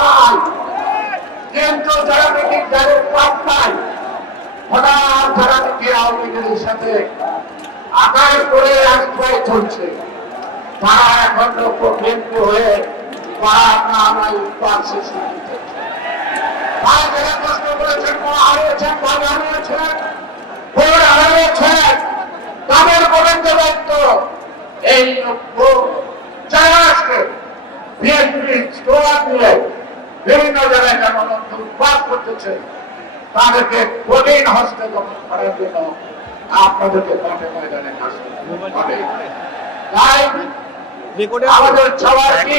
নাই, কিন্তু যারা নাকি যাদের পাত্তায় হঠাৎ যারা নাকি আওয়ামী লীগের সাথে আদায় করে আশ্রয় চলছে, তারা এখন বিএনপি হয়ে আমরা উৎপাদ শেষ করতে যারা কষ্ট করেছেন, হারিয়েছেন, ভাই হারিয়েছেন, ভোট হারিয়েছেন, তাদের গোবিন্দ দায়িত্ব এই যারা আসবে বিএনপি স্লোগান দিয়ে বিভিন্ন জায়গায় যেমন উৎপাদ করতেছে, তাদেরকে কঠিন হস্তে দমন করার জন্য আপনাদেরকে মাঠে ময়দানে আসতে হবে। তাই আমাদের চাওয়ার কি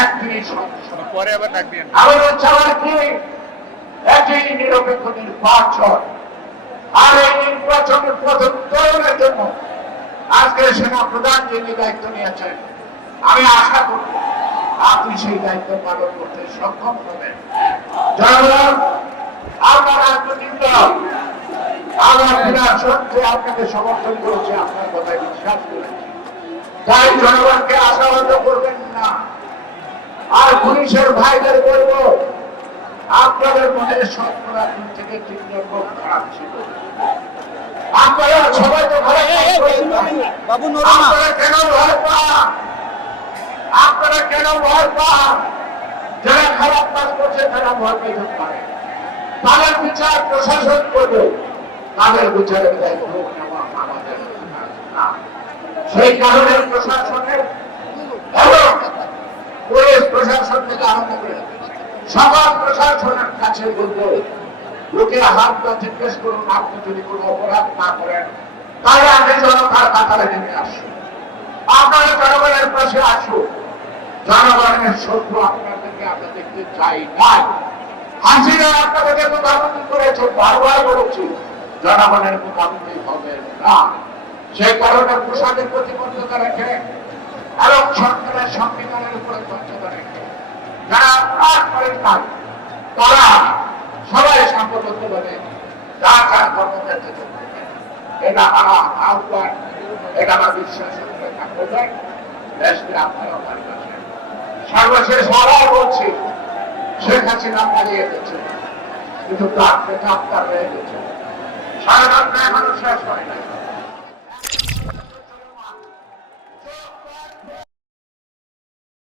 একটি আমাদের চাওয়ার কি একটি নিরপেক্ষ নির্বাচন, আর এই নির্বাচনের প্রধানের জন্য আজকে সেনা প্রধান যিনি দায়িত্ব নিয়েছেন, আমি আশা করি আপনি সেই দায়িত্ব পালন করতে সক্ষম হবেন। জনগণ আপনার রাজনৈতিক দল আমার বিরাট সত্যি আপনাকে সমর্থন করেছে, আপনার কথায় বিশ্বাস করেছি, তাই জনগণকে আশাবাদ করবেন না। আর পুলিশের ভাইদের বলবো, আপনাদের মনে শতকরা 2 থেকে 3 জন লোক খারাপ ছিল, আপনারা সবাই তো আপনারা কেন ভয় পান? আপনারা কেন ভয় পান? যারা খারাপ কাজ করছে তারা ভয় পেতে পারে, তাদের বিচার প্রশাসন করবে, তাদের বিচারের দায়িত্ব আমাদের না। সেই কারণে প্রশাসনের এবং পুলিশ প্রশাসন থেকে আরম্ভ করে সকল প্রশাসনের কাছে বলতে লোকের হাত বা জিজ্ঞেস করুন, আপনি যদি কোনো অপরাধ না করেন তাহলে আমি জনতার কাতারে নেমে আসুন, আপনারা জনগণের পাশে আসুন। জনগণের শত্রু আপনাদেরকে আমরা দেখতে চাই নাই। হাসিনা আপনাদেরকে মোকাবিলা করেছে, বারবার বলেছি জনগণের মোকাবিলা হবে না। সেই কারণে পোশাকের প্রতিবদ্ধতা রেখে এবং সরকারের সংবিধানের উপরে বদ্ধতা রেখে যারা কাজ করেন নাই, তারা সবাই সাম্প্রদায়িকভাবে যা যা কর্মকাণ্ড করতে, এটা আমার আহ্বান, এটা আমার বিশ্বাস করে থাকতে চাই। দেশকে আপনারা ভালোবাসেন। সর্বশেষ আবার বলছি, শেখ হাসিনা পালিয়ে গেছে, কিন্তু তার পেটা আপনার রয়ে গেছে, ষড়যন্ত্র এখনো শেষ হয় না।